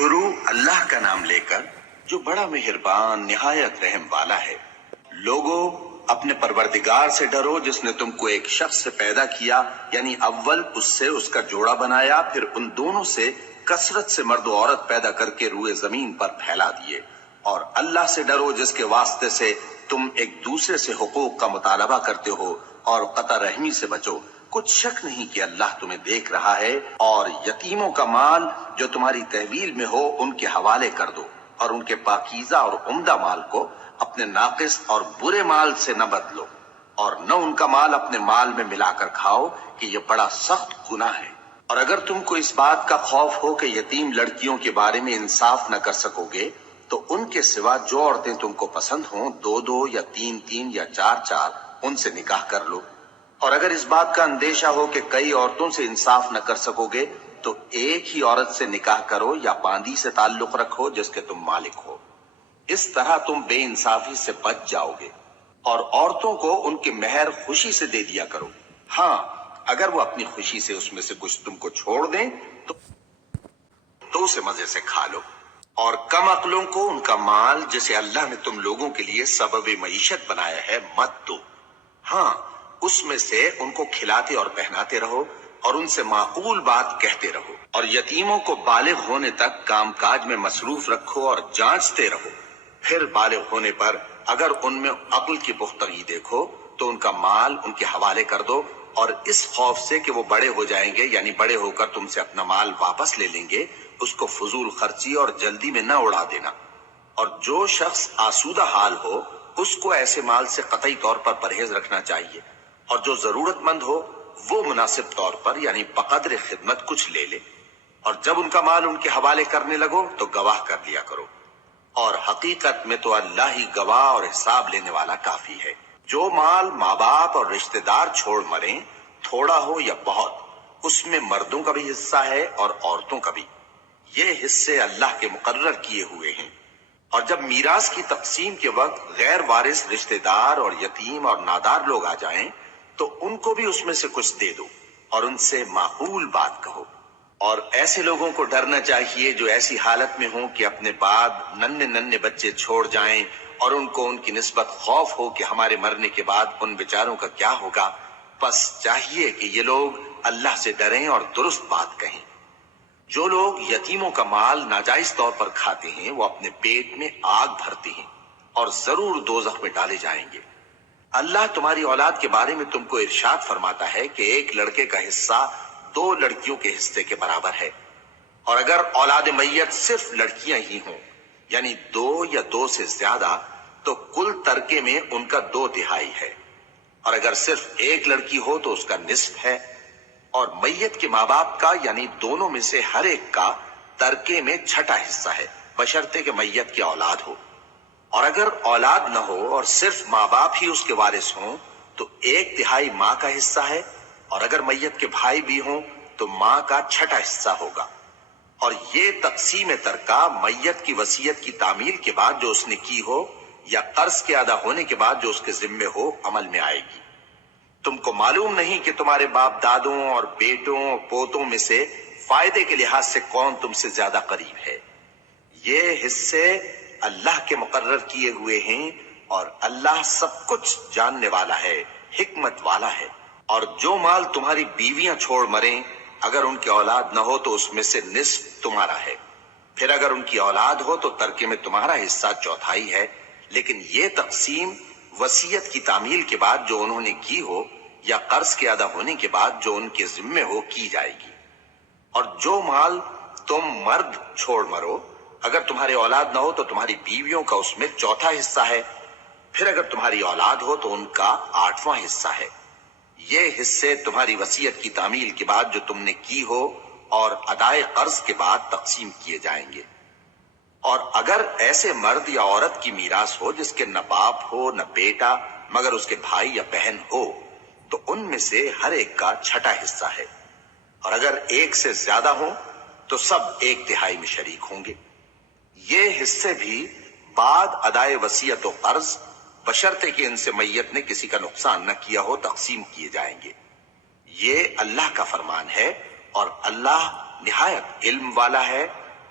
شروع اللہ کا نام لے کر جو بڑا مہربان نہایت رحم والا ہے۔ لوگوں اپنے پروردگار سے ڈرو جس نے تم کو ایک شخص سے پیدا کیا، یعنی اول اس سے اس کا جوڑا بنایا، پھر ان دونوں سے کثرت سے مرد و عورت پیدا کر کے روئے زمین پر پھیلا دیے۔ اور اللہ سے ڈرو جس کے واسطے سے تم ایک دوسرے سے حقوق کا مطالبہ کرتے ہو، اور قطع رحمی سے بچو۔ کچھ شک نہیں کہ اللہ تمہیں دیکھ رہا ہے۔ اور یتیموں کا مال جو تمہاری تحویل میں ہو ان کے حوالے کر دو، اور ان کے پاکیزہ اور عمدہ مال کو اپنے ناقص اور برے مال سے نہ بدلو، اور نہ ان کا مال اپنے مال میں ملا کر کھاؤ کہ یہ بڑا سخت گناہ ہے۔ اور اگر تم کو اس بات کا خوف ہو کہ یتیم لڑکیوں کے بارے میں انصاف نہ کر سکو گے تو ان کے سوا جو عورتیں تم کو پسند ہوں، دو دو یا تین تین یا چار چار، ان سے نکاح کر لو۔ اور اگر اس بات کا اندیشہ ہو کہ کئی عورتوں سے انصاف نہ کر سکو گے تو ایک ہی عورت سے نکاح کرو یا باندی سے تعلق رکھو جس کے تم مالک ہو۔ اس طرح تم بے انصافی سے بچ جاؤ گے۔ اور عورتوں کو ان کے مہر خوشی سے دے دیا کرو۔ ہاں، اگر وہ اپنی خوشی سے اس میں سے کچھ تم کو چھوڑ دیں تو اسے مزے سے کھا لو۔ اور کم عقلوں کو ان کا مال جسے اللہ نے تم لوگوں کے لیے سبب معیشت بنایا ہے مت دو۔ ہاں، اس میں سے ان کو کھلاتے اور پہناتے رہو اور ان سے معقول بات کہتے رہو۔ اور یتیموں کو بالغ ہونے تک کام کاج میں مصروف رکھو اور جانچتے رہو۔ پھر بالغ ہونے پر اگر ان میں عقل کی پختگی دیکھو تو ان کا مال ان کے حوالے کر دو، اور اس خوف سے کہ وہ بڑے ہو جائیں گے، یعنی بڑے ہو کر تم سے اپنا مال واپس لے لیں گے، اس کو فضول خرچی اور جلدی میں نہ اڑا دینا۔ اور جو شخص آسودہ حال ہو اس کو ایسے مال سے قطعی طور پر پرہیز رکھنا چاہیے، اور جو ضرورت مند ہو وہ مناسب طور پر یعنی بقدر خدمت کچھ لے لے۔ اور جب ان کا مال ان کے حوالے کرنے لگو تو گواہ کر لیا کرو، اور حقیقت میں تو اللہ ہی گواہ اور حساب لینے والا کافی ہے۔ جو مال ماں باپ اور رشتہ دار چھوڑ مریں، تھوڑا ہو یا بہت، اس میں مردوں کا بھی حصہ ہے اور عورتوں کا بھی۔ یہ حصے اللہ کے مقرر کیے ہوئے ہیں۔ اور جب میراث کی تقسیم کے وقت غیر وارث رشتہ دار اور یتیم اور نادار لوگ آ جائیں تو ان کو بھی اس میں سے کچھ دے دو، اور ان سے معقول بات کہو۔ اور ایسے لوگوں کو ڈرنا چاہیے جو ایسی حالت میں ہوں کہ اپنے بعد ننھے ننھے بچے چھوڑ جائیں، اور ان کو ان کی نسبت خوف ہو کہ ہمارے مرنے کے بعد ان بیچاروں کا کیا ہوگا۔ بس چاہیے کہ یہ لوگ اللہ سے ڈریں اور درست بات کہیں۔ جو لوگ یتیموں کا مال ناجائز طور پر کھاتے ہیں وہ اپنے پیٹ میں آگ بھرتے ہیں اور ضرور دوزخ میں ڈالے جائیں گے۔ اللہ تمہاری اولاد کے بارے میں تم کو ارشاد فرماتا ہے کہ ایک لڑکے کا حصہ دو لڑکیوں کے حصے کے برابر ہے، اور اگر اولاد میت صرف لڑکیاں ہی ہوں یعنی دو یا دو سے زیادہ تو کل ترکے میں ان کا 2/3 ہے، اور اگر صرف ایک لڑکی ہو تو اس کا نصف ہے، اور میت کے ماں باپ کا یعنی دونوں میں سے ہر ایک کا ترکے میں 6واں حصہ ہے، بشرطے کہ میت کی اولاد ہو۔ اور اگر اولاد نہ ہو اور صرف ماں باپ ہی اس کے وارث ہوں تو 1/3 ماں کا حصہ ہے، اور اگر میت کے بھائی بھی ہوں تو ماں کا 6واں حصہ ہوگا۔ اور یہ تقسیم ترکہ میت کی وصیت کی تعمیل کے بعد جو اس نے کی ہو یا قرض کے ادا ہونے کے بعد جو اس کے ذمے ہو عمل میں آئے گی۔ تم کو معلوم نہیں کہ تمہارے باپ دادوں اور بیٹوں اور پوتوں میں سے فائدے کے لحاظ سے کون تم سے زیادہ قریب ہے۔ یہ حصے اللہ کے مقرر کیے ہوئے ہیں، اور اللہ سب کچھ جاننے والا ہے، حکمت والا ہے۔ اور جو مال تمہاری بیویاں چھوڑ مریں اگر ان کی اولاد نہ ہو تو اس میں سے نصف تمہارا ہے، پھر اگر ان کی اولاد ہو تو ترکے میں تمہارا حصہ 1/4 ہے، لیکن یہ تقسیم وصیت کی تعمیل کے بعد جو انہوں نے کی ہو یا قرض کے ادا ہونے کے بعد جو ان کے ذمے ہو کی جائے گی۔ اور جو مال تم مرد چھوڑ مرو اگر تمہاری اولاد نہ ہو تو تمہاری بیویوں کا اس میں 1/4 حصہ ہے، پھر اگر تمہاری اولاد ہو تو ان کا 8واں حصہ ہے۔ یہ حصے تمہاری وصیت کی تعمیل کے بعد جو تم نے کی ہو اور ادائے قرض کے بعد تقسیم کیے جائیں گے۔ اور اگر ایسے مرد یا عورت کی میراث ہو جس کے نہ باپ ہو نہ بیٹا مگر اس کے بھائی یا بہن ہو تو ان میں سے ہر ایک کا 6واں حصہ ہے، اور اگر ایک سے زیادہ ہو تو سب 1/3 میں شریک ہوں گے۔ یہ حصے بھی بعد ادائے وصیت و قرض بشرطے کہ ان سے میت نے کسی کا نقصان نہ کیا ہو تقسیم کیے جائیں گے۔ یہ اللہ کا فرمان ہے، اور اللہ نہایت علم والا ہے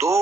2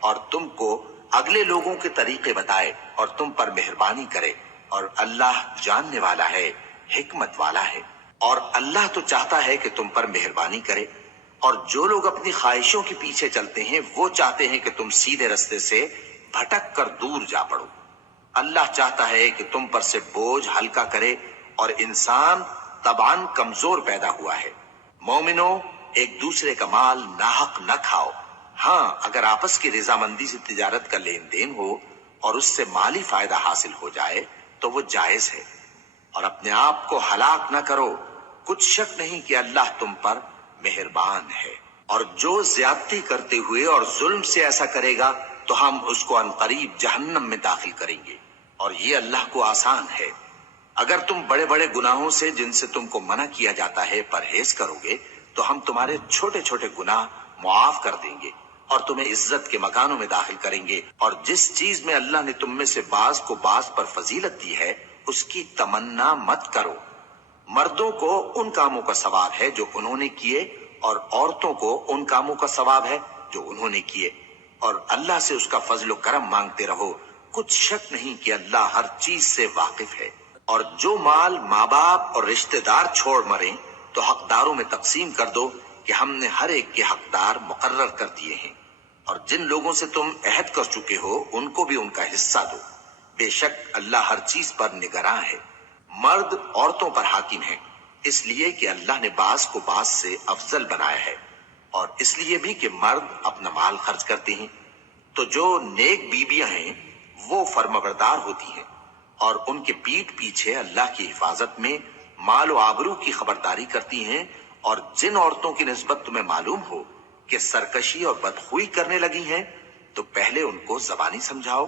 اور تم کو اگلے لوگوں کے طریقے بتائے اور تم پر مہربانی کرے، اور اللہ جاننے والا ہے، حکمت والا ہے۔ اور اللہ تو چاہتا ہے کہ تم پر مہربانی کرے، اور جو لوگ اپنی خواہشوں کے پیچھے چلتے ہیں وہ چاہتے ہیں کہ تم سیدھے رستے سے بھٹک کر دور جا پڑو۔ اللہ چاہتا ہے کہ تم پر سے بوجھ ہلکا کرے، اور انسان طبعاً کمزور پیدا ہوا ہے۔ مومنو، ایک دوسرے کا مال ناحق نہ کھاؤ۔ ہاں، اگر آپس کی رضامندی سے تجارت کا لین دین ہو اور اس سے مالی فائدہ حاصل ہو جائے تو وہ جائز ہے، اور اپنے آپ کو ہلاک نہ کرو، کچھ شک نہیں کہ اللہ تم پر مہربان ہے۔ اور جو زیادتی کرتے ہوئے اور ظلم سے ایسا کرے گا تو ہم اس کو عنقریب جہنم میں داخل کریں گے، اور یہ اللہ کو آسان ہے۔ اگر تم بڑے بڑے گناہوں سے جن سے تم کو منع کیا جاتا ہے پرہیز کرو گے تو ہم تمہارے چھوٹے چھوٹے گناہ معاف کر دیں گے، اور تمہیں عزت کے مکانوں میں داخل کریں گے۔ اور جس چیز میں اللہ نے تم میں سے بعض کو بعض پر فضیلت دی ہے اس کی تمنا مت کرو۔ مردوں کو ان کاموں کا ثواب ہے جو انہوں نے کیے، اور عورتوں کو ان کاموں کا ثواب ہے جو انہوں نے کیے، اور اللہ سے اس کا فضل و کرم مانگتے رہو، کچھ شک نہیں کہ اللہ ہر چیز سے واقف ہے۔ اور جو مال ماں باپ اور رشتہ دار چھوڑ مریں تو حقداروں میں تقسیم کر دو کہ ہم نے ہر ایک کے حقدار مقرر کر دیے ہیں، اور جن لوگوں سے تم عہد کر چکے ہو ان کو بھی ان کا حصہ دو، بے شک اللہ ہر چیز پر نگراں ہے۔ مرد عورتوں پر حاکم ہیں، اس لیے کہ اللہ نے بعض کو بعض سے افضل بنایا ہے، اور اس لیے بھی کہ مرد اپنا مال خرچ کرتے ہیں۔ تو جو نیک بیویاں ہیں وہ فرمانبردار ہوتی ہیں، اور ان کے پیٹھ پیچھے اللہ کی حفاظت میں مال و آبرو کی خبرداری کرتی ہیں۔ اور جن عورتوں کی نسبت تمہیں معلوم ہو کہ سرکشی اور بدخوئی کرنے لگی ہیں تو پہلے ان کو زبانی سمجھاؤ،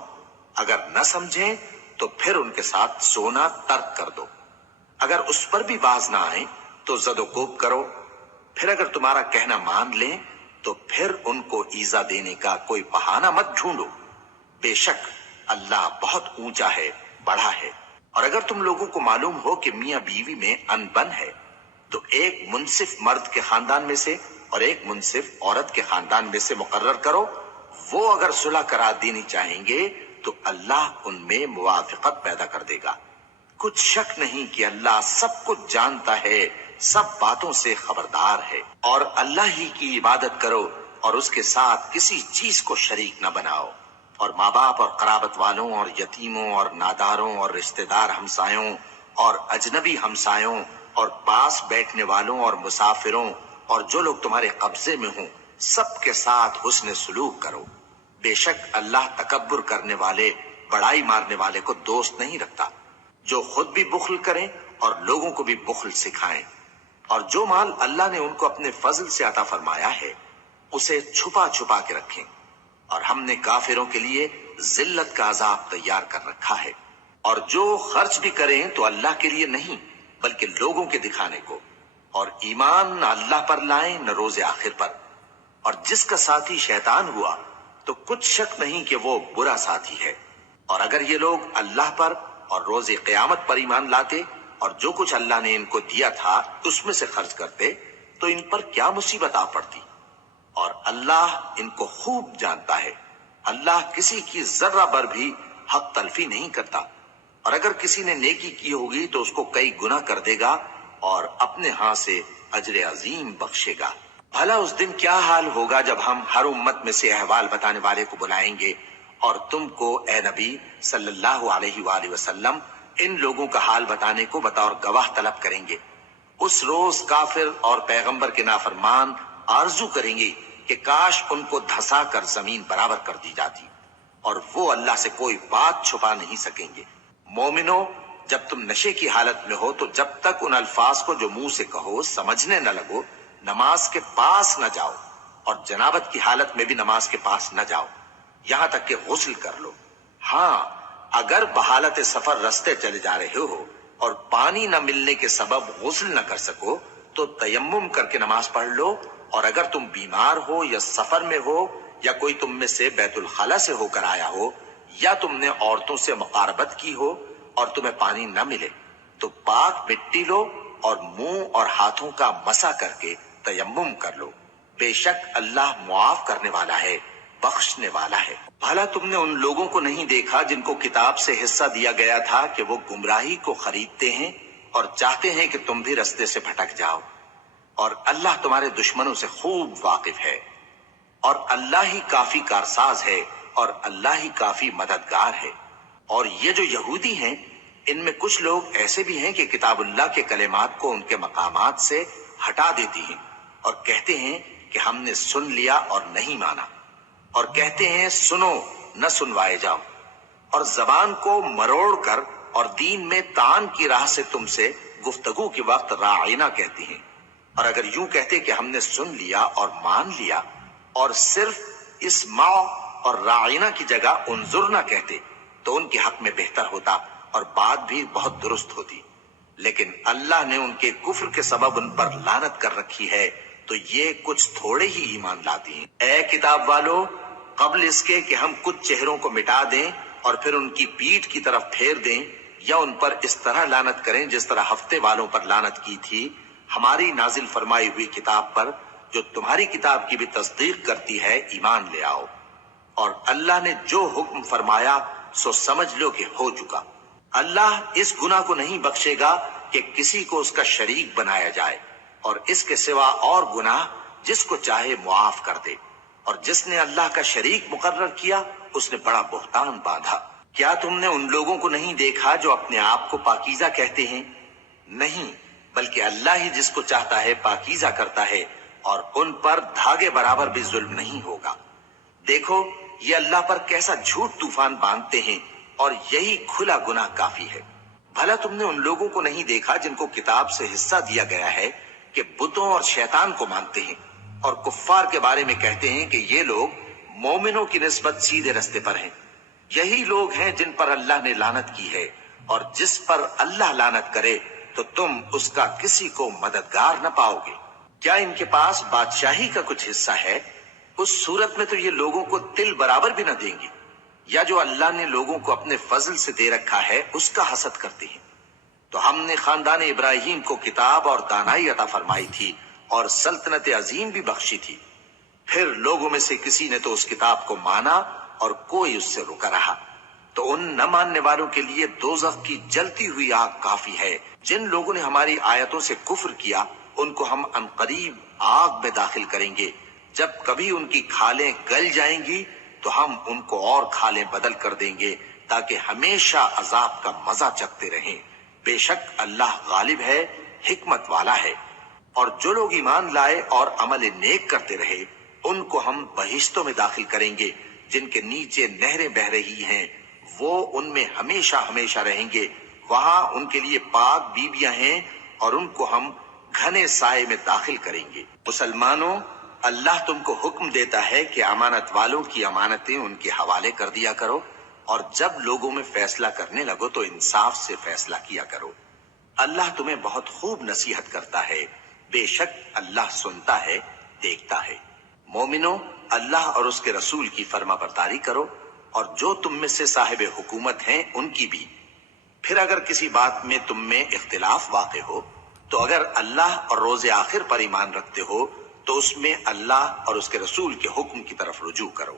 اگر نہ سمجھیں تو پھر ان کے ساتھ سونا ترک کر دو۔ اگر اس پر بھی باز نہ آئیں تو زد و کوب کرو، پھر اگر تمہارا کہنا مان لیں تو پھر ان کو ایذا دینے کا کوئی بہانہ مت ڈھونڈو، بے شک اللہ بہت اونچا ہے، بڑا ہے۔ اور اگر تم لوگوں کو معلوم ہو کہ میاں بیوی میں ان بن ہے تو ایک منصف مرد کے خاندان میں سے اور ایک منصف عورت کے خاندان میں سے مقرر کرو، وہ اگر صلح کرا دینی چاہیں گے تو اللہ ان میں موافقت پیدا کر دے گا۔ کچھ شک نہیں کہ اللہ سب کچھ جانتا ہے، سب باتوں سے خبردار ہے۔ اور اللہ ہی کی عبادت کرو اور اس کے ساتھ کسی چیز کو شریک نہ بناؤ، اور ماں باپ اور قرابت والوں اور یتیموں اور ناداروں اور رشتہ دار ہمسایوں اور اجنبی ہمسایوں اور پاس بیٹھنے والوں اور مسافروں اور جو لوگ تمہارے قبضے میں ہوں سب کے ساتھ حسن سلوک کرو، بے شک اللہ تکبر کرنے والے، بڑائی مارنے والے کو دوست نہیں رکھتا۔ جو خود بھی بخل کریں اور لوگوں کو بھی بخل سکھائیں، اور جو مال اللہ نے ان کو اپنے فضل سے عطا فرمایا ہے اسے چھپا چھپا کے رکھیں، اور ہم نے کافروں کے لیے ذلت کا عذاب تیار کر رکھا ہے۔ اور جو خرچ بھی کریں تو اللہ کے لیے نہیں بلکہ لوگوں کے دکھانے کو، اور ایمان نہ اللہ پر لائیں نہ روز آخر پر۔ اور جس کا ساتھی شیطان ہوا تو کچھ شک نہیں کہ وہ برا ساتھی ہے۔ اور اگر یہ لوگ اللہ پر اور روز قیامت پر ایمان لاتے اور جو کچھ اللہ نے ان کو دیا تھا اس میں سے خرچ کرتے تو ان پر کیا مصیبت آ پڑتی، اور اللہ ان کو خوب جانتا ہے۔ اللہ کسی کی ذرہ بر بھی حق تلفی نہیں کرتا، اور اگر کسی نے نیکی کی ہوگی تو اس کو کئی گنا کر دے گا اور اپنے ہاں سے اجر عظیم بخشے گا۔ بھلا اس دن کیا حال ہوگا جب ہم ہر امت میں سے احوال بتانے والے کو بلائیں گے اور تم کو اے نبی صلی اللہ علیہ وآلہ وسلم ان لوگوں کا حال بتانے کو بطور گواہ طلب کریں گے۔ اس روز کافر اور پیغمبر کے نافرمان آرزو کریں گے کہ کاش ان کو دھسا کر زمین برابر کر دی جاتی، اور وہ اللہ سے کوئی بات چھپا نہیں سکیں گے۔ مومنو، جب تم نشے کی حالت میں ہو تو جب تک ان الفاظ کو جو منہ سے کہو سمجھنے نہ لگو نماز کے پاس نہ جاؤ، اور جنابت کی حالت میں بھی نماز کے پاس نہ جاؤ یہاں تک کہ غسل کر لو۔ ہاں، اگر بحالت سفر رستے چلے جا رہے ہو اور پانی نہ ملنے کے سبب غسل نہ کر سکو تو تیمم کر کے نماز پڑھ لو، اور اگر تم بیمار ہو یا سفر میں ہو یا کوئی تم میں سے بیت الخلا سے ہو کر آیا ہو یا تم نے عورتوں سے مقاربت کی ہو اور تمہیں پانی نہ ملے تو پاک مٹی لو اور منہ اور ہاتھوں کا مسح کر کے تیمم کر لو، بے شک اللہ معاف کرنے والا ہے، بخشنے والا ہے۔ بھلا تم نے ان لوگوں کو نہیں دیکھا جن کو کتاب سے حصہ دیا گیا تھا کہ وہ گمراہی کو خریدتے ہیں اور چاہتے ہیں کہ تم بھی رستے سے بھٹک جاؤ، اور اللہ تمہارے دشمنوں سے خوب واقف ہے، اور اللہ ہی کافی کارساز ہے، اور اللہ ہی کافی مددگار ہے۔ اور یہ جو یہودی ہیں، ان میں کچھ لوگ ایسے بھی ہیں کہ کتاب اللہ کے کلمات کو ان کے مقامات سے ہٹا دیتی ہیں اور کہتے ہیں کہ ہم نے سن لیا اور نہیں مانا، اور کہتے ہیں سنو نہ سنوائے جاؤ، اور زبان کو مروڑ کر اور دین میں طعن کی راہ سے تم سے گفتگو کے وقت راعینا کہتی ہیں۔ اور اگر یوں کہتے کہ ہم نے سن لیا اور مان لیا، اور صرف اسمع اور راعینا کی جگہ انظرنا کہتے، تو ان کے حق میں بہتر ہوتا اور بات بھی بہت درست ہوتی۔ لیکن اللہ نے ان کے کفر کے سبب ان پر لعنت کر رکھی ہے، تو یہ کچھ تھوڑے ہی ایمان لاتی ہیں۔ اے کتاب والو، قبل اس کے کہ ہم کچھ چہروں کو مٹا دیں اور پھر ان کی پیٹھ کی طرف پھیر دیں یا ان پر اس طرح لعنت کریں جس طرح ہفتے والوں پر لعنت کی تھی، ہماری نازل فرمائی ہوئی کتاب پر جو تمہاری کتاب کی بھی تصدیق کرتی ہے ایمان لے آؤ۔ اور اللہ نے جو حکم فرمایا سو سمجھ لو کہ ہو چکا۔ اللہ اس گناہ کو نہیں بخشے گا کہ کسی کو اس کا شریک بنایا جائے، اور اس کے سوا اور گناہ جس کو چاہے معاف کر دے، اور جس نے اللہ کا شریک مقرر کیا اس نے بڑا بہتان باندھا۔ کیا تم نے ان لوگوں کو نہیں دیکھا جو اپنے آپ کو پاکیزہ کہتے ہیں؟ نہیں، بلکہ اللہ ہی جس کو چاہتا ہے پاکیزہ کرتا ہے، اور ان پر دھاگے برابر بھی ظلم نہیں ہوگا۔ دیکھو یہ اللہ پر کیسا جھوٹ طوفان باندھتے ہیں، اور یہی کھلا گناہ کافی ہے۔ بھلا تم نے ان لوگوں کو نہیں دیکھا جن کو کتاب سے حصہ دیا گیا ہے کہ بتوں اور شیطان کو مانتے ہیں، اور کفار کے بارے میں کہتے ہیں کہ یہ لوگ مومنوں کی نسبت سیدھے رستے پر ہیں۔ یہی لوگ ہیں جن پر اللہ نے لعنت کی ہے، اور جس پر اللہ لعنت کرے تو تم اس کا کسی کو مددگار نہ پاؤ گے۔ کیا ان کے پاس بادشاہی کا کچھ حصہ ہے؟ اس صورت میں تو یہ لوگوں کو تل برابر بھی نہ دیں گے۔ یا جو اللہ نے لوگوں کو اپنے فضل سے دے رکھا ہے اس کا حسد کرتے ہیں۔ تو ہم نے خاندان ابراہیم کو کتاب اور دانائی عطا فرمائی تھی اور سلطنت عظیم بھی بخشی تھی۔ پھر لوگوں میں سے کسی نے تو اس کتاب کو مانا اور کوئی اس سے رکا رہا، تو ان نہ ماننے والوں کے لیے دوزخ کی جلتی ہوئی آگ کافی ہے۔ جن لوگوں نے ہماری آیتوں سے کفر کیا ان کو ہم عنقریب آگ میں داخل کریں گے۔ جب کبھی ان کی کھالیں گل جائیں گی تو ہم ان کو اور کھالیں بدل کر دیں گے تاکہ ہمیشہ عذاب کا مزہ چکھتے رہیں۔ بے شک اللہ غالب ہے، حکمت والا ہے۔ اور جو لوگ ایمان لائے اور عمل نیک کرتے رہے ان کو ہم بہشتوں میں داخل کریں گے جن کے نیچے نہریں بہ رہی ہیں، وہ ان میں ہمیشہ ہمیشہ رہیں گے۔ وہاں ان کے لیے پاک بیویاں ہیں اور ان کو ہم گھنے سائے میں داخل کریں گے۔ مسلمانوں، اللہ تم کو حکم دیتا ہے کہ امانت والوں کی امانتیں ان کے حوالے کر دیا کرو، اور جب لوگوں میں فیصلہ کرنے لگو تو انصاف سے فیصلہ کیا کرو۔ اللہ تمہیں بہت خوب نصیحت کرتا ہے، بے شک اللہ سنتا ہے، دیکھتا ہے۔ مومنو، اللہ اور اس کے رسول کی فرما برداری کرو، اور جو تم میں سے صاحب حکومت ہیں ان کی بھی۔ پھر اگر کسی بات میں تم میں اختلاف واقع ہو تو اگر اللہ اور روز آخر پر ایمان رکھتے ہو تو اس میں اللہ اور اس کے رسول کے حکم کی طرف رجوع کرو۔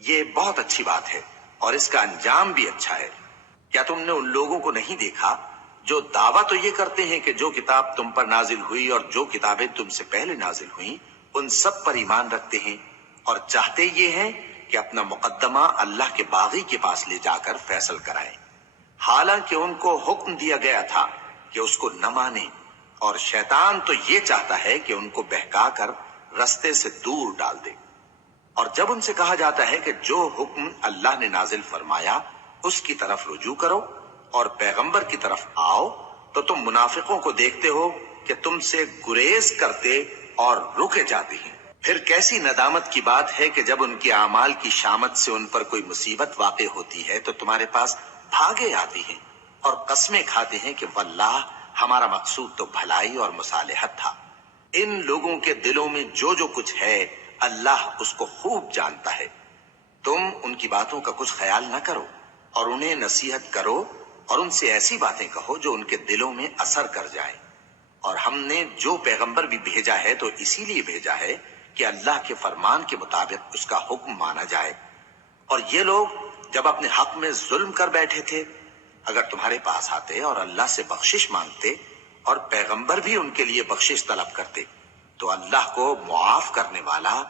یہ بہت اچھی بات ہے اور اس کا انجام بھی اچھا ہے۔ کیا تم نے ان لوگوں کو نہیں دیکھا جو دعویٰ تو یہ کرتے ہیں کہ جو کتاب تم پر نازل ہوئی اور جو کتابیں تم سے پہلے نازل ہوئیں ان سب پر ایمان رکھتے ہیں، اور چاہتے یہ ہیں کہ اپنا مقدمہ اللہ کے باغی کے پاس لے جا کر فیصل کرائیں، حالانکہ ان کو حکم دیا گیا تھا کہ اس کو نہ مانیں، اور شیطان تو یہ چاہتا ہے کہ ان کو بہکا کر رستے سے دور ڈال دے۔ اور جب ان سے کہا جاتا ہے کہ جو حکم اللہ نے نازل فرمایا اس کی طرف رجوع کرو اور پیغمبر کی طرف آؤ، تو تم منافقوں کو دیکھتے ہو کہ تم سے گریز کرتے اور رکے جاتے ہیں۔ پھر کیسی ندامت کی بات ہے کہ جب ان کے اعمال کی شامت سے ان پر کوئی مصیبت واقع ہوتی ہے تو تمہارے پاس بھاگے آتے ہیں اور قسمیں کھاتے ہیں کہ واللہ ہمارا مقصود تو بھلائی اور مصالحت تھا۔ ان لوگوں کے دلوں میں جو جو کچھ ہے اللہ اس کو خوب جانتا ہے۔ تم ان کی باتوں کا کچھ خیال نہ کرو اور انہیں نصیحت کرو اور ان سے ایسی باتیں کہو جو ان کے دلوں میں اثر کر جائیں۔ اور ہم نے جو پیغمبر بھی بھیجا ہے تو اسی لیے بھیجا ہے کہ اللہ کے فرمان کے مطابق اس کا حکم مانا جائے۔ اور یہ لوگ جب اپنے حق میں ظلم کر بیٹھے تھے، اگر تمہارے پاس آتے اور اللہ سے بخشش مانگتے اور پیغمبر بھی ان کے لیے بخشش طلب کرتے تو اللہ کو معاف کرنے والا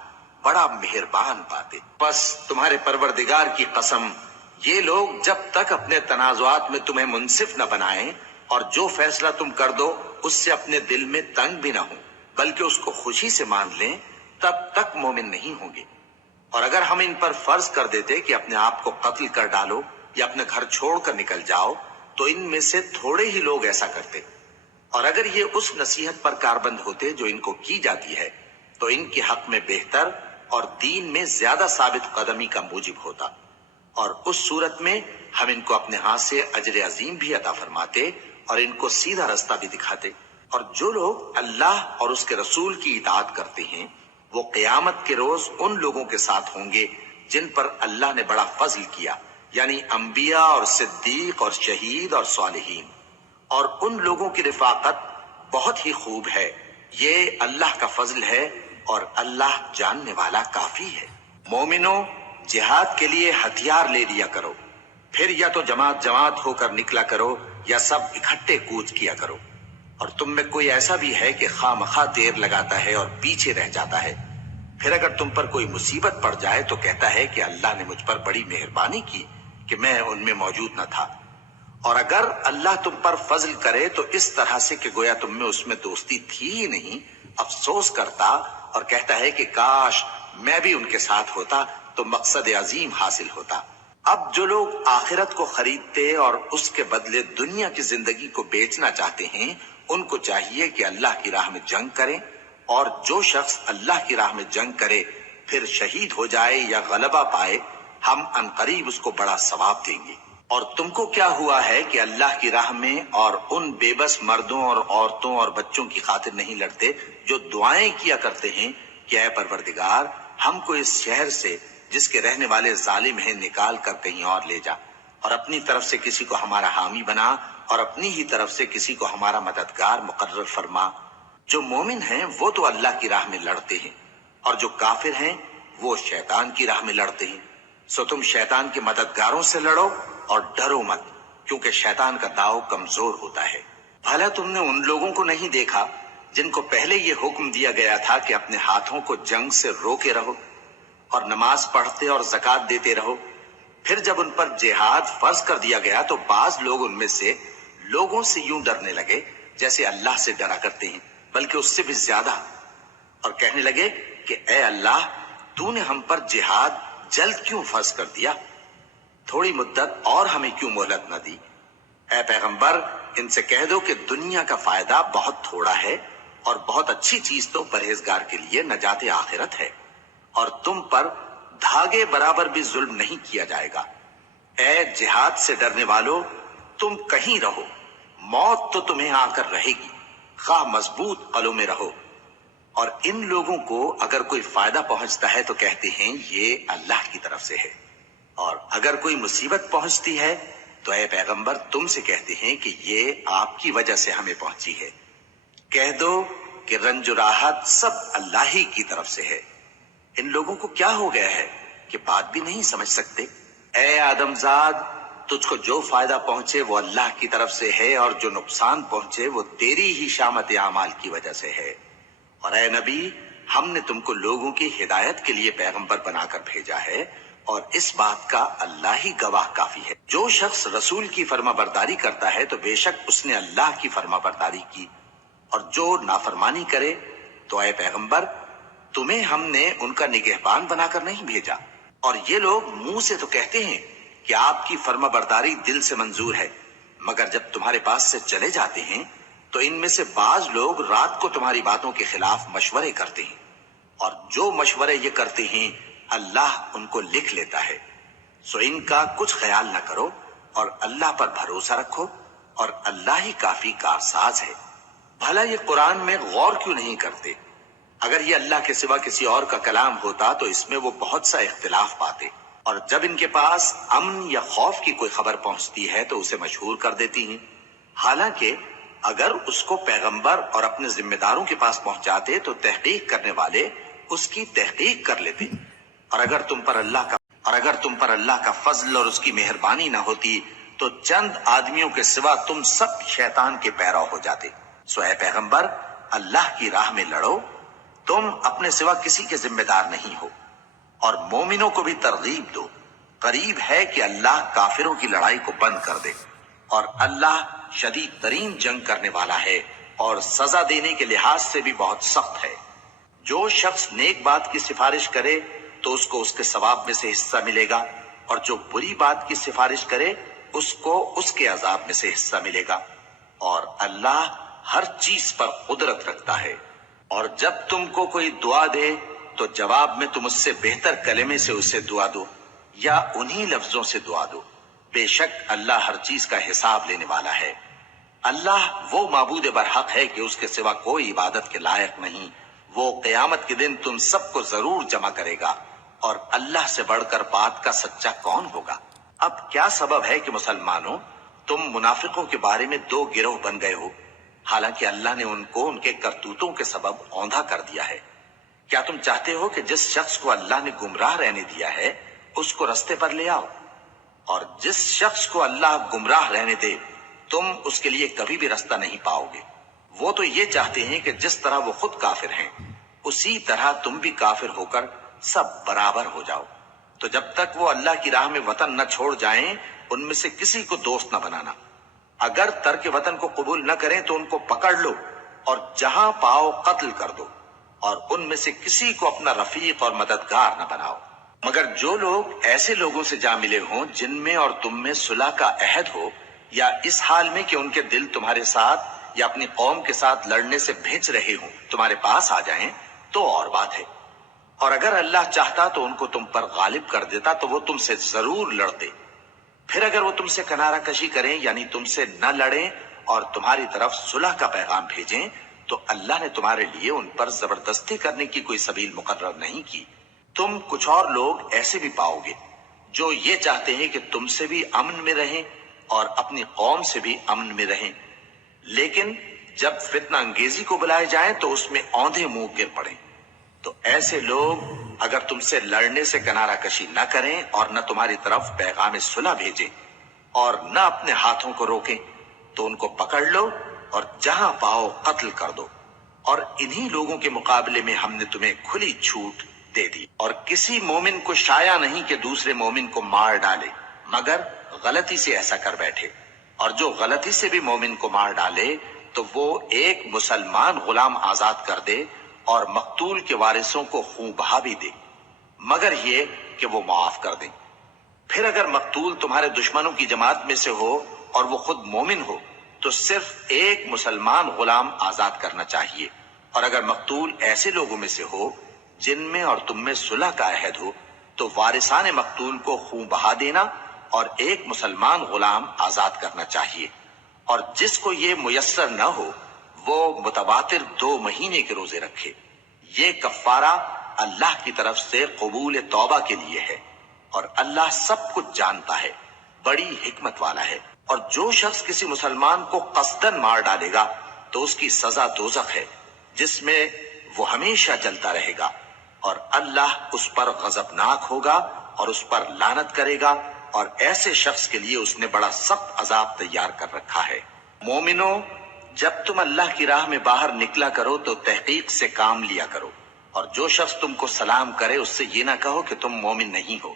بڑا مہربان پاتے۔ بس تمہارے پروردگار کی قسم، یہ لوگ جب تک اپنے تنازعات میں تمہیں منصف نہ بنائیں اور جو فیصلہ تم کر دو اس سے اپنے دل میں تنگ بھی نہ ہوں بلکہ اس کو خوشی سے مان لیں، تب تک مومن نہیں ہوں گے۔ اور اگر ہم ان پر فرض کر دیتے کہ اپنے آپ کو قتل کر ڈالو یا اپنے گھر چھوڑ کر نکل جاؤ تو ان میں سے تھوڑے ہی لوگ ایسا کرتے، اور اگر یہ اس نصیحت پر کاربند ہوتے جو ان کو کی جاتی ہے تو ان کے حق میں بہتر اور دین میں زیادہ ثابت قدمی کا موجب ہوتا، اور اس صورت میں ہم ان کو اپنے ہاتھ سے اجر عظیم بھی عطا فرماتے اور ان کو سیدھا رستہ بھی دکھاتے۔ اور جو لوگ اللہ اور اس کے رسول کی اطاعت کرتے ہیں وہ قیامت کے روز ان لوگوں کے ساتھ ہوں گے جن پر اللہ نے بڑا فضل کیا، یعنی انبیاء اور صدیق اور شہید اور صالحین، اور ان لوگوں کی رفاقت بہت ہی خوب ہے۔ یہ اللہ کا فضل ہے اور اللہ جاننے والا کافی ہے۔ مومنوں، جہاد کے لیے ہتھیار لے لیا کرو، پھر یا تو جماعت جماعت ہو کر نکلا کرو یا سب اکٹھے کوچ کیا کرو۔ اور تم میں کوئی ایسا بھی ہے کہ خواہ مخواہ دیر لگاتا ہے اور پیچھے رہ جاتا ہے، پھر اگر تم پر کوئی مصیبت پڑ جائے تو کہتا ہے کہ اللہ نے مجھ پر بڑی مہربانی کی کہ میں ان میں موجود نہ تھا۔ اور اگر اللہ تم پر فضل کرے تو اس طرح سے کہ گویا تم میں اس میں دوستی تھی ہی نہیں، افسوس کرتا اور کہتا ہے کہ کاش میں بھی ان کے ساتھ ہوتا تو مقصد عظیم حاصل ہوتا۔ اب جو لوگ آخرت کو خریدتے اور اس کے بدلے دنیا کی زندگی کو بیچنا چاہتے ہیں ان کو چاہیے کہ اللہ کی راہ میں جنگ کریں، اور جو شخص اللہ کی راہ میں جنگ کرے پھر شہید ہو جائے یا غلبہ پائے ہم عنقریب اس کو بڑا ثواب دیں گے۔ اور تم کو کیا ہوا ہے کہ اللہ کی راہ میں اور ان بے بس مردوں اور عورتوں اور بچوں کی خاطر نہیں لڑتے جو دعائیں کیا کرتے ہیں کہ اے پروردگار ہم کو اس شہر سے جس کے رہنے والے ظالم ہیں نکال کر کہیں اور لے جا، اور اپنی طرف سے کسی کو ہمارا حامی بنا اور اپنی ہی طرف سے کسی کو ہمارا مددگار مقرر فرما۔ جو مومن ہیں وہ تو اللہ کی راہ میں لڑتے ہیں، اور جو کافر ہیں وہ شیطان کی راہ میں لڑتے ہیں، سو تم شیطان کے مددگاروں سے لڑو اور ڈرو مت، کیونکہ شیطان کا داؤ کمزور ہوتا ہے۔ بھلا تم نے ان لوگوں کو نہیں دیکھا جن کو پہلے یہ حکم دیا گیا تھا کہ اپنے ہاتھوں کو جنگ سے روکے رہو اور نماز پڑھتے اور زکوٰۃ دیتے رہو، پھر جب ان پر جہاد فرض کر دیا گیا تو بعض لوگ ان میں سے لوگوں سے یوں ڈرنے لگے جیسے اللہ سے ڈرا کرتے ہیں بلکہ اس سے بھی زیادہ، اور کہنے لگے کہ اے اللہ تو نے ہم پر جہاد جلد کیوں فرض کر دیا، تھوڑی مدت اور ہمیں کیوں مہلت نہ دی۔ اے پیغمبر ان سے کہہ دو کہ دنیا کا فائدہ بہت تھوڑا ہے اور بہت اچھی چیز تو پرہیزگار کے لیے نجات آخرت ہے، اور تم پر دھاگے برابر بھی ظلم نہیں کیا جائے گا۔ اے جہاد سے ڈرنے والو، تم کہیں رہو، موت تو تمہیں آ کر رہے گی، خواہ مضبوط قلعوں میں رہو۔ اور ان لوگوں کو اگر کوئی فائدہ پہنچتا ہے تو کہتے ہیں یہ اللہ کی طرف سے ہے، اور اگر کوئی مصیبت پہنچتی ہے تو اے پیغمبر تم سے کہتے ہیں کہ یہ آپ کی وجہ سے ہمیں پہنچی ہے۔ کہہ دو کہ رنج و راحت سب اللہ ہی کی طرف سے ہے۔ ان لوگوں کو کیا ہو گیا ہے کہ بات بھی نہیں سمجھ سکتے؟ اے آدم زاد، تجھ کو جو فائدہ پہنچے وہ اللہ کی طرف سے ہے، اور جو نقصان پہنچے وہ تیری ہی شامت اعمال کی وجہ سے ہے۔ اور اے نبی، ہم نے تم کو لوگوں کی ہدایت کے لیے پیغمبر بنا کر بھیجا ہے، اور اس بات کا اللہ ہی گواہ کافی ہے۔ جو شخص رسول کی فرما برداری کرتا ہے تو بے شک اس نے اللہ کی فرما برداری کی، اور جو نافرمانی کرے تو اے پیغمبر تمہیں ہم نے ان کا نگہبان بنا کر نہیں بھیجا۔ اور یہ لوگ منہ سے تو کہتے ہیں کہ آپ کی فرما برداری دل سے منظور ہے، مگر جب تمہارے پاس سے چلے جاتے ہیں تو ان میں سے بعض لوگ رات کو تمہاری باتوں کے خلاف مشورے کرتے ہیں، اور جو مشورے یہ کرتے ہیں اللہ ان کو لکھ لیتا ہے، سو ان کا کچھ خیال نہ کرو اور اللہ پر بھروسہ رکھو، اور اللہ ہی کافی کارساز ہے۔ بھلا یہ قرآن میں غور کیوں نہیں کرتے؟ اگر یہ اللہ کے سوا کسی اور کا کلام ہوتا تو اس میں وہ بہت سا اختلاف پاتے، اور جب ان کے پاس امن یا خوف کی کوئی خبر پہنچتی ہے تو اسے مشہور کر دیتی ہیں، حالانکہ اگر اس کو پیغمبر اور اپنے ذمہ داروں کے پاس پہنچاتے تو تحقیق کرنے والے اس کی تحقیق کر لیتے. اور اگر تم پر اللہ کا فضل اور اس کی مہربانی نہ ہوتی تو چند آدمیوں کے سوا تم سب شیطان کے پیرو ہو جاتے. سو اے پیغمبر، اللہ کی راہ میں لڑو، تم اپنے سوا کسی کے ذمہ دار نہیں ہو. اور مومنوں کو بھی ترغیب دو، قریب ہے کہ اللہ کافروں کی لڑائی کو بند کر دے، اور اللہ شدید ترین جنگ کرنے والا ہے اور سزا دینے کے لحاظ سے بھی بہت سخت ہے. جو شخص نیک بات کی سفارش کرے تو اس کو اس کے ثواب میں سے حصہ ملے گا، اور جو بری بات کی سفارش کرے اس کو اس کے عذاب میں سے حصہ ملے گا. اور اللہ ہر چیز پر قدرت رکھتا ہے. اور جب تم کو کوئی دعا دے تو جواب میں تم اس سے بہتر کلمے سے اسے دعا دو یا انہی لفظوں سے دعا دو. بے شک اللہ ہر چیز کا حساب لینے والا ہے. اللہ وہ معبود برحق ہے کہ اس کے سوا کوئی عبادت کے لائق نہیں. وہ قیامت کے دن تم سب کو ضرور جمع کرے گا، اور اللہ سے بڑھ کر بات کا سچا کون ہوگا؟ اب کیا سبب ہے کہ مسلمانوں تم منافقوں کے بارے میں دو گروہ بن گئے ہو، حالانکہ اللہ نے ان کو ان کے کرتوتوں کے سبب اوندھا کر دیا ہے؟ کیا تم چاہتے ہو کہ جس شخص کو اللہ نے گمراہ رہنے دیا ہے اس کو رستے پر لے آؤ، اور جس شخص کو اللہ گمراہ رہنے دے تم اس کے لیے کبھی بھی رستہ نہیں پاؤ گے؟ وہ تو یہ چاہتے ہیں کہ جس طرح وہ خود کافر ہیں اسی طرح تم بھی کافر ہو کر سب برابر ہو جاؤ. تو جب تک وہ اللہ کی راہ میں وطن نہ چھوڑ جائیں ان میں سے کسی کو دوست نہ بنانا. اگر ترک وطن کو قبول نہ کریں تو ان کو پکڑ لو اور جہاں پاؤ قتل کر دو، اور ان میں سے کسی کو اپنا رفیق اور مددگار نہ بناؤ. مگر جو لوگ ایسے لوگوں سے جا ملے ہوں جن میں اور تم میں صلح کا عہد ہو، یا اس حال میں کہ ان کے دل تمہارے ساتھ یا اپنی قوم کے ساتھ لڑنے سے بھیج رہے ہوں، تمہارے پاس آ جائیں تو اور بات ہے. اور اگر اللہ چاہتا تو ان کو تم پر غالب کر دیتا تو وہ تم سے ضرور لڑتے. پھر اگر وہ تم سے کنارہ کشی کریں یعنی تم سے نہ لڑیں اور تمہاری طرف صلح کا پیغام بھیجیں تو اللہ نے تمہارے لیے ان پر زبردستی کرنے کی کوئی سبیل مقرر نہیں کی. تم کچھ اور لوگ ایسے بھی پاؤ گے جو یہ چاہتے ہیں کہ تم سے بھی امن میں رہیں اور اپنی قوم سے بھی امن میں رہیں، لیکن جب فتنہ انگیزی کو بلائے جائیں تو اس میں اوندھے منہ گر پڑیں. تو ایسے لوگ اگر تم سے لڑنے سے کنارہ کشی نہ کریں اور نہ تمہاری طرف پیغام صلح بھیجیں اور نہ اپنے ہاتھوں کو روکیں تو ان کو پکڑ لو اور جہاں پاؤ قتل کر دو. اور انہی لوگوں کے مقابلے میں ہم نے تمہیں کھلی چھوٹ دے دی. اور کسی مومن کو شایع نہیں کہ دوسرے مومن کو مار ڈالے مگر غلطی سے ایسا کر بیٹھے، اور جو غلطی سے بھی مومن کو مار ڈالے تو وہ ایک مسلمان غلام آزاد کر دے اور مقتول کے وارثوں کو خون بہا بھی دے، مگر یہ کہ وہ معاف کر دیں. پھر اگر مقتول تمہارے دشمنوں کی جماعت میں سے ہو اور وہ خود مومن ہو تو صرف ایک مسلمان غلام آزاد کرنا چاہیے. اور اگر مقتول ایسے لوگوں میں سے ہو جن میں اور تم میں صلح کا عہد ہو تو وارثان مقتول کو خون بہا دینا اور ایک مسلمان غلام آزاد کرنا چاہیے. اور جس کو یہ میسر نہ ہو وہ متواتر 2 مہینے کے روزے رکھے. یہ کفارہ اللہ کی طرف سے قبول توبہ کے لیے ہے، اور اللہ سب کچھ جانتا ہے، بڑی حکمت والا ہے. اور جو شخص کسی مسلمان کو قصدن مار ڈالے گا تو اس کی سزا دوزخ ہے جس میں وہ ہمیشہ جلتا رہے گا، اور اللہ اس پر غضبناک ہوگا اور اس پر لعنت کرے گا، اور ایسے شخص کے لیے اس نے بڑا سخت عذاب تیار کر رکھا ہے. مومنو، جب تم اللہ کی راہ میں باہر نکلا کرو تو تحقیق سے کام لیا کرو، اور جو شخص تم کو سلام کرے اس سے یہ نہ کہو کہ تم مومن نہیں ہو،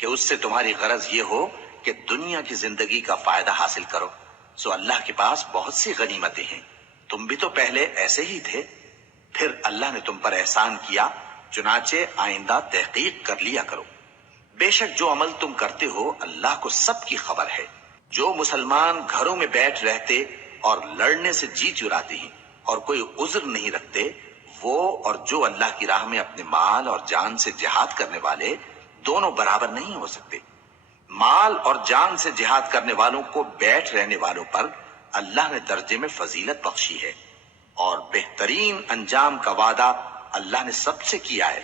کہ اس سے تمہاری غرض یہ ہو کہ دنیا کی زندگی کا فائدہ حاصل کرو. سو اللہ کے پاس بہت سی غنیمتیں ہیں، تم بھی تو پہلے ایسے ہی تھے. پھر اللہ نے تم پر احسان کیا، چنانچہ آئندہ تحقیق کر لیا کرو. بے شک جو عمل تم کرتے ہو اللہ کو سب کی خبر ہے. جو مسلمان گھروں میں بیٹھ رہتے اور لڑنے سے جی چراتے ہیں اور کوئی عذر نہیں رکھتے، وہ اور جو اللہ کی راہ میں اپنے مال اور جان سے جہاد کرنے والے دونوں برابر نہیں ہو سکتے. مال اور جان سے جہاد کرنے والوں کو بیٹھ رہنے والوں پر اللہ نے درجے میں فضیلت بخشی ہے، اور بہترین انجام کا وعدہ اللہ نے سب سے کیا ہے.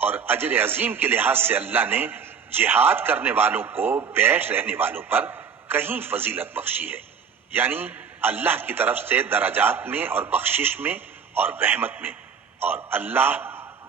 اور اجر عظیم کے لحاظ سے اللہ نے جہاد کرنے والوں کو بیٹھ رہنے والوں پر کہیں فضیلت بخشی ہے، یعنی اللہ کی طرف سے درجات میں اور بخشش میں اور رحمت میں. اور اللہ